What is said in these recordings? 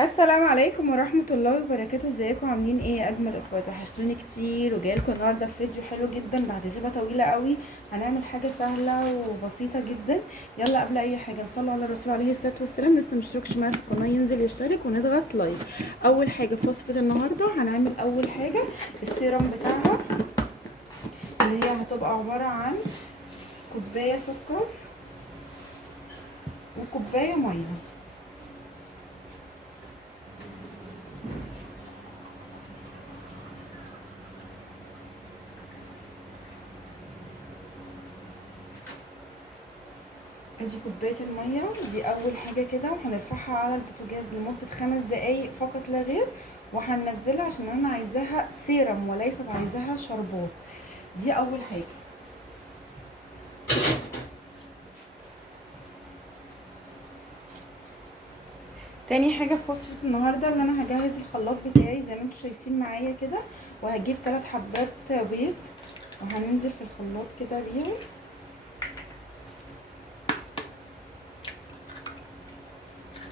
السلام عليكم ورحمة الله وبركاته. ازيكم عاملين ايه اجمل اخوات؟ وحشتوني كتير وجايلكم النهارده في فيديو حلو جدا بعد غيبة طويلة قوي. هنعمل حاجة سهلة وبسيطة جدا. يلا قبل اي حاجة نصلي على الرسول عليه الصلاة والسلام. لسه مشتركش معايا في القناة ينزل يشترك ونضغط لايك. اول حاجة في وصفة النهارده هنعمل اول حاجة السيرم بتاعها، اللي هي هتبقى عبارة عن كوباية سكر وكوباية مية. ادي كوبايه الميه دي اول حاجه كده، وهنرفعها على البوتاجاز لمده 5 دقايق فقط لا غير، وهننزلها عشان انا عايزاها سيرم وليست عايزاها شربات. دي اول حاجه. تاني حاجه في وصفه النهارده اللي انا هجهز الخلاط بتاعي زي ما انتم شايفين معايا كده، وهجيب 3 حبات بيض وهننزل في الخلاط كده بيهم.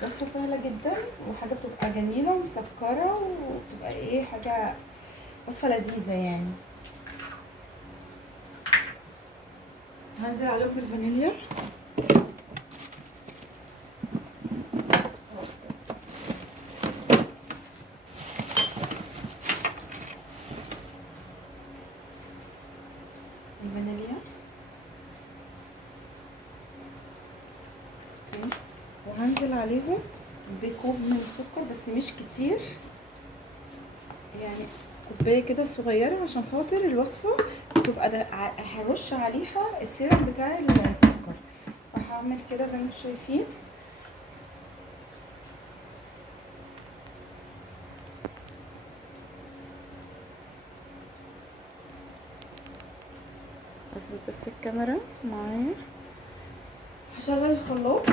وصفه سهله جدا وحاجه بتبقى جميله ومسكره وبتبقى ايه، حاجه وصفه لذيذه يعني. هنزل عليهم بالفانيليا. الفانيليا وهنزل عليهم بكوب من السكر بس مش كتير، يعني كوبايه كده صغيره عشان خاطر الوصفه تبقى ده. هرش عليها السيرم بتاع السكر، فهعمل كده زي ما انتم شايفين. اظبط بس الكاميرا معايا. هشغل الخلاط.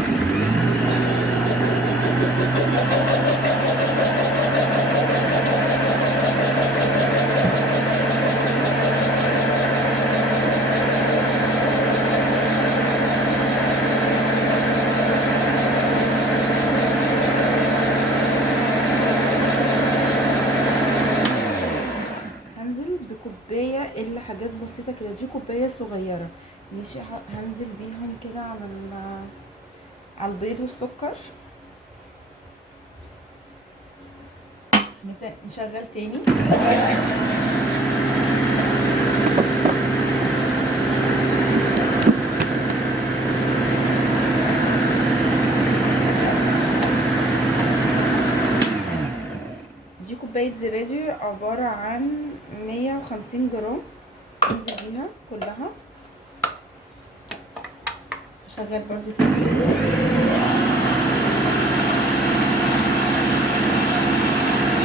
بكوبايه الا حاجات بسيطه كده، دي كوبايه صغيره ماشي. هنزل بيهم كده على البيض والسكر. نبدا نشغل تاني. دي كوبايه زبادي عباره عن 150 جرام، انزل بيها كلها. شغال برضو تاني.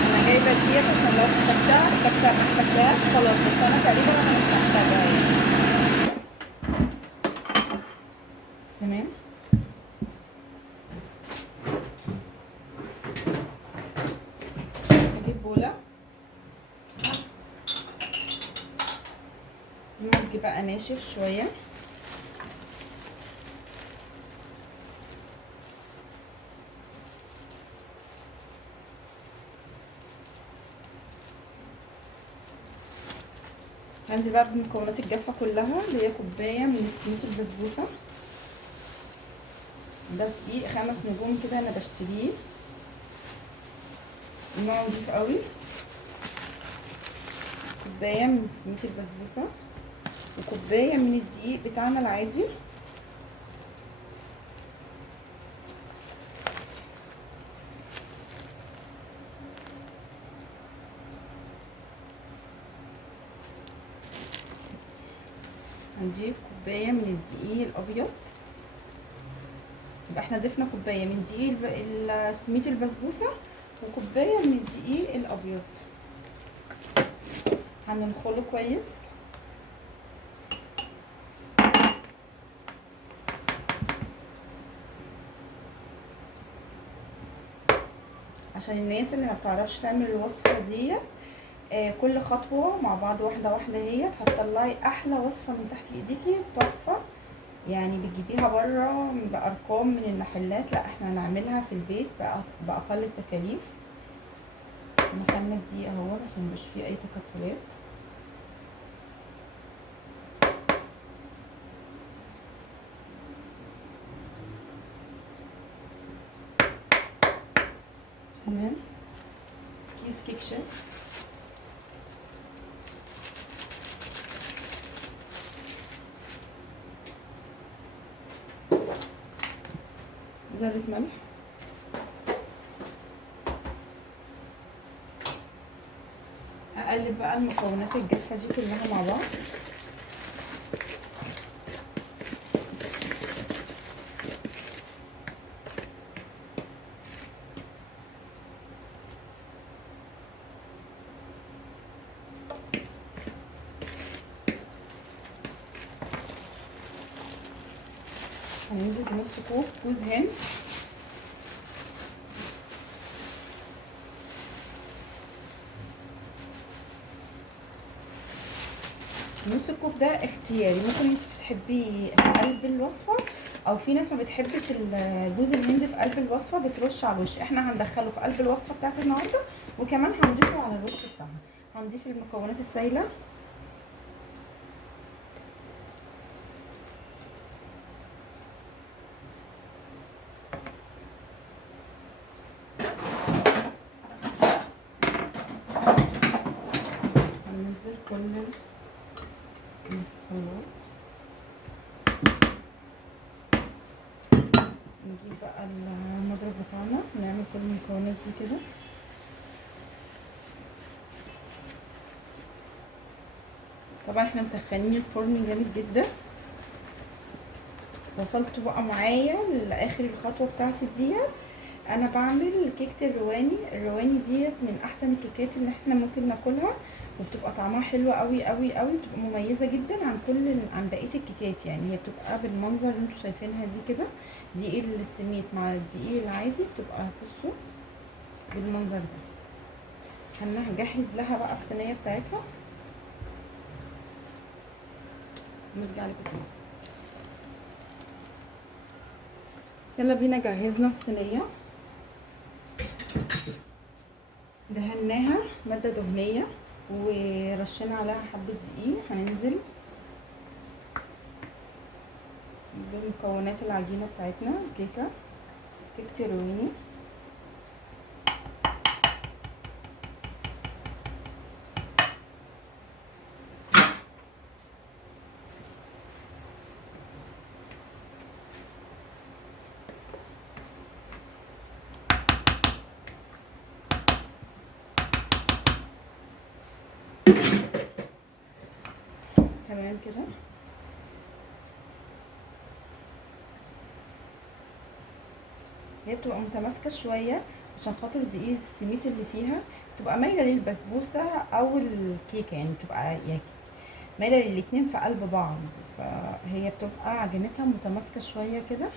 انا جايبه ديت عشان لو احتجتها ما احتجتهاش خلاص، بس انا تقريبا انا مش محتاجها يعني. تمام. هجيب بوله، مج بقى ناشف شويه. هنزل بقى بمكونات الجافه كلها، اللي هي كوبايه من السميد البسبوسه. ده دقيق 5 نجوم كده انا بشتريه، نوع نضيف قوي. كوبايه من السميد البسبوسه وكوبايه من الدقيق بتاعنا العادي. هنضيف كوبايه من الدقيق الابيض. يبقى احنا ضفنا كوبايه من دقيق السميد البسبوسه وكوبايه من الدقيق الابيض. هننخله كويس. عشان الناس اللي ما بتعرفش تعمل الوصفه دي، كل خطوه مع بعض واحده واحده هي هتطلعي احلى وصفه من تحت ايديكي، تحفه يعني بتجيبيها بره بارقام من المحلات، لا احنا هنعملها في البيت باقل التكاليف. نخمد دي اهو عشان مش فيه اي تكتلات. تمام. كيس كيك شيف، ذرة ملح، اقلب بقى المكونات الجافة دي كلها مع بعض. هننزل بنص كوب جوز هند، نص الكوب ده اختياري، ممكن انت تحبيه في قلب الوصفه، او في ناس ما بتحبش جوز الهند في قلب الوصفه بترش على الوش. احنا هندخله في قلب الوصفه بتاعت النهارده، وكمان هنضيفه على الوش بتاعها. هنضيف المكونات السائله، هننزل كل اللي في الخلاط. نجيب بقى المضرب بتاعنا، نعمل كل المكونات دي كده. طبعا احنا مسخنين الفرن جامد جدا. وصلت بقى معايا لاخر الخطوه بتاعتي ديت. انا بعمل كيكه الرواني ديت من احسن الكيكات اللي احنا ممكن ناكلها، وبتبقى طعمها حلو قوي قوي قوي، بتبقى مميزه جدا عن بقيه الكيكات. يعني هي بتبقى بالمنظر اللي انتوا شايفينها دي كده، دقيق السميد مع الدقيق العادي، بتبقى بصوا بالمنظر ده. هنجهز لها بقى الصينيه بتاعتها. نرجع لكم تاني. يلا بينا، جهزنا الصينيه، دهناها ماده دهنيه ورشينا عليها حبه دقيق. هننزل بمكونات العجينه بتاعتنا، كيكه الرواني. تمام كده. هي بتبقى متماسكه شويه عشان خاطر دقيق السميد اللي فيها بتبقى مايله للبسبوسه او الكيكه، يعني بتبقى يعني مايله للاتنين في قلب بعض، فهي بتبقى عجينتها متماسكه شويه كده.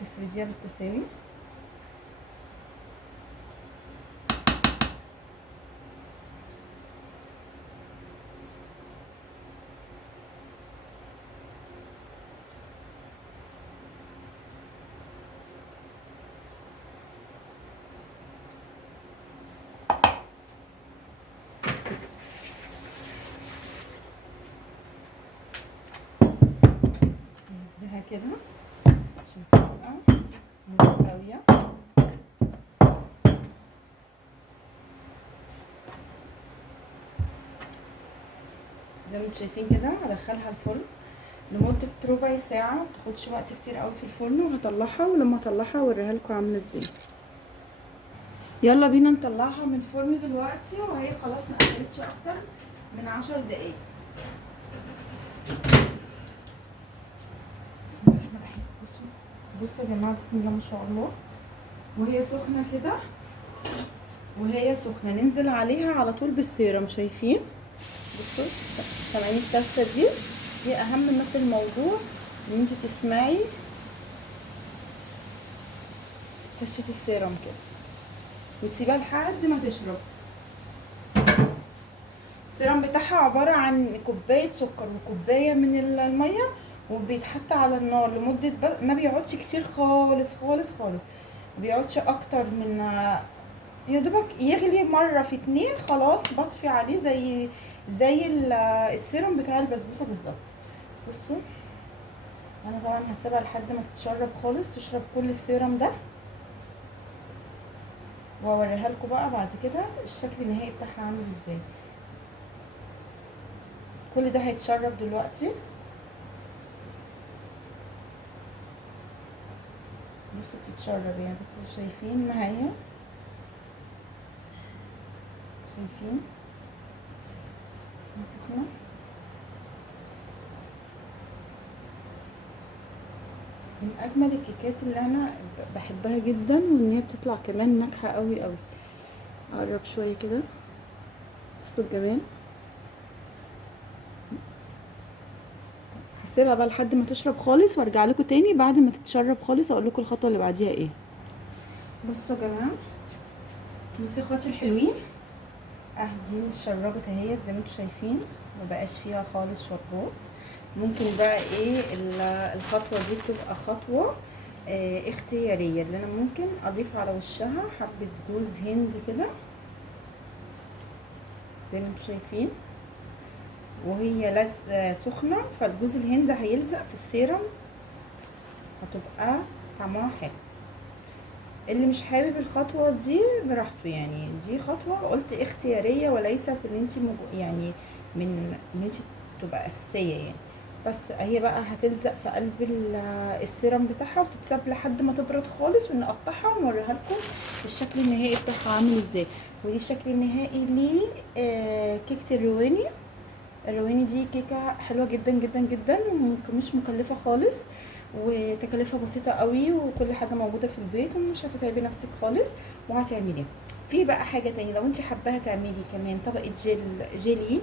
تفرديها بالتساوي. نهزها كده عشان تبقى متساويه. زي ما انتم شايفين كده، هدخلها الفرن لمده ربع ساعه، متاخدش وقت كتير قوي في الفرن، وهطلعها. ولما اطلعها اوريها لكم عامله ازاي. يلا بينا نطلعها من الفرن دلوقتي، وهي خلاص ما اخدتش اكتر من 10 دقايق. بسم الله الرحمن الرحيم. بصوا يا جماعه، بسم الله ما شاء الله. وهي سخنه كده، وهي سخنه ننزل عليها على طول بالسيرم. شايفين؟ بصوا سامعين الكرشه دي اهم ما في الموضوع، ان انت تسمعي كشه السيرم كده، وتسيبها لحد ما تشرب. السيرم بتاعها عبارة عن كوباية سكر وكوباية من المية، وبيتحط على النار لمدة ما بيقعدش كتير خالص خالص خالص، ما بيقعدش اكتر من يا دوبك يغلي مرة في اتنين، خلاص بطفي عليه زي السيرم بتاع البسبوسة بالظبط. بصوا انا طبعا هسيبها لحد ما تتشرب خالص، تشرب كل السيرم ده، واوريها لكم بقى بعد كده الشكل النهائي بتاعها عامل ازاي. كل ده هيتشرب دلوقتي. بصوا بتتشرب يعني، بصوا شايفين معايا، شايفين سخنة. من اجمل الكيكات اللي انا بحبها جدا، وان هي بتطلع كمان ناجحه قوي قوي. اقرب شويه كده، بصوا الجمال. هسيبها بقى لحد ما تشرب خالص، وارجع لكم تاني بعد ما تتشرب خالص اقول لكم الخطوه اللي بعديها ايه. بصوا يا جماعه، بصوا يا اخواتي الحلوين، دي اتشربت اهيت زي ما انتم شايفين، ما بقاش فيها خالص شربات. ممكن بقى ايه الخطوه دي بتبقى خطوه اختياريه، اللي انا ممكن اضيف على وشها حبه جوز هند كده زي ما انتم شايفين، وهي سخنه، فالجوز الهند هيلزق في السيرم، هتبقى طعمها حلو. اللي مش حابب الخطوه دي براحته، يعني دي خطوه قلت اختياريه وليست ان انت يعني من ان انت تبقى اساسيه يعني. بس هي بقى هتلزق في قلب السيرم بتاعها، وتتساب لحد ما تبرد خالص، ونقطعها ونوريها لكم الشكل النهائي بتاعها عامل ازاي. ودي الشكل النهائي كيكه الرواني. الرواني دي كيكه حلوه جدا جدا جدا، ومش مكلفه خالص، وتكلفة بسيطة قوي، وكل حاجة موجودة في البيت، ومش هتتعبي نفسك خالص وهتعمليها. في بقى حاجة تانية، لو انت حباها تعملي كمان طبقة جيلي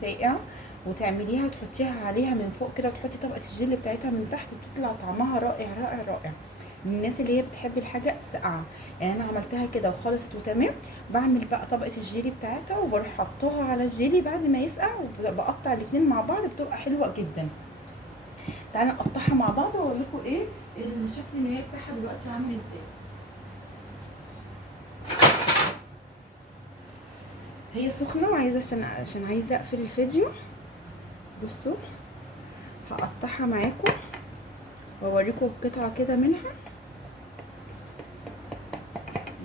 ساقع، وتعمليها وتحطيها عليها من فوق كده، وتحطي طبقة الجيلي بتاعتها من تحت، بتطلع طعمها رائع رائع رائع. من الناس اللي هي بتحب الحاجة ساقعة، يعني انا عملتها كده وخلصت وتمام. بعمل بقى طبقة الجيلي بتاعتها، وبروح حطوها على الجيلي بعد ما يسقع، وبقطع الاتنين مع بعض، بتبقى حلوة جدا. تعالى نقطعها مع بعض واوريكم ايه الشكل النهائي بتاعها دلوقتي عامل ازاي. هي سخنه وعايزه عشان عايزه اقفل الفيديو. بصوا هقطعها معاكم واوريكم قطعه كده منها.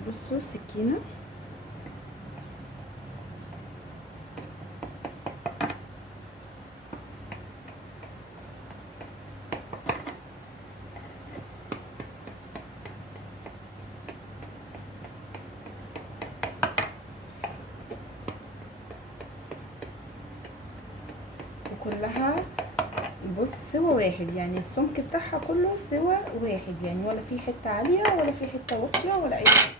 بصوا السكينه، وكلها بص سوا واحد، يعني السمك بتاعها كله سوا واحد، يعني ولا في حته عاليه ولا في حته واطيه ولا اي حاجه.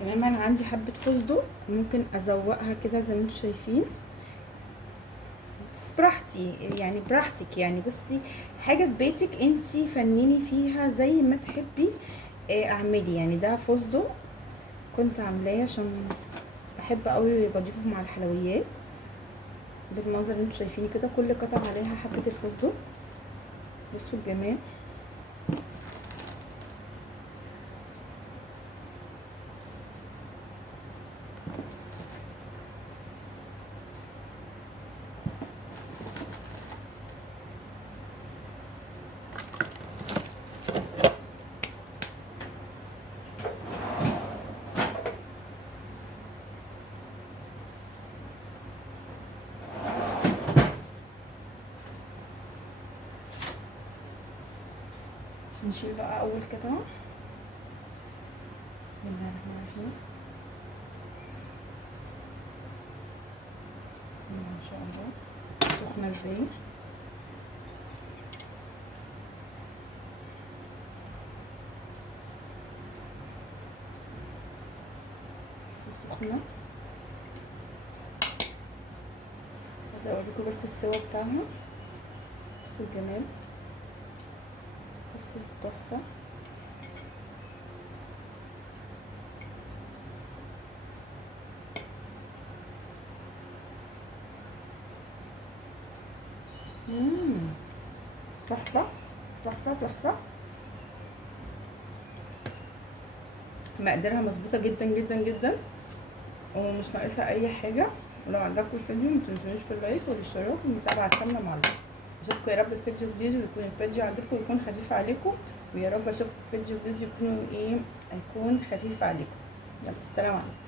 كمان انا عندي حبه فستق، ممكن ازوقها كده زي ما انتم شايفين، بس براحتي يعني، براحتك يعني. بصي حاجه في بيتك انتي فنني فيها زي ما تحبي اعملي. يعني ده فستق كنت عاملاه عشان بحب قوي بضيفه مع الحلويات بالمنظر اللي انتوا شايفينه كده، كل قطعه عليها حبه الفستق. بصوا الجمال. نشيل بقى اول قطعه. بسم الله الرحمن الرحيم. بسم الله ما شاء الله. سخنه ازاي. بصوا سخنه. عايزه اوريكم بس السوا بتاعها. بصوا الجمال، بصوا التحفه. تحفه تحفه تحفه. مقدارها مظبوطه جدا جدا جدا ومش ناقصها اي حاجه. ولو عجبكم الفيديو متنسونيش في اللايك والاشتراك والمتابعه الكامله مع اللايك. اشوفكم يا رب في فيديو جديد ويكون الفيديو عجبكم ويكون خفيف عليكم. ويا رب اشوفكم في فيديو جديد يكون خفيف عليكم. يلا السلام عليكم.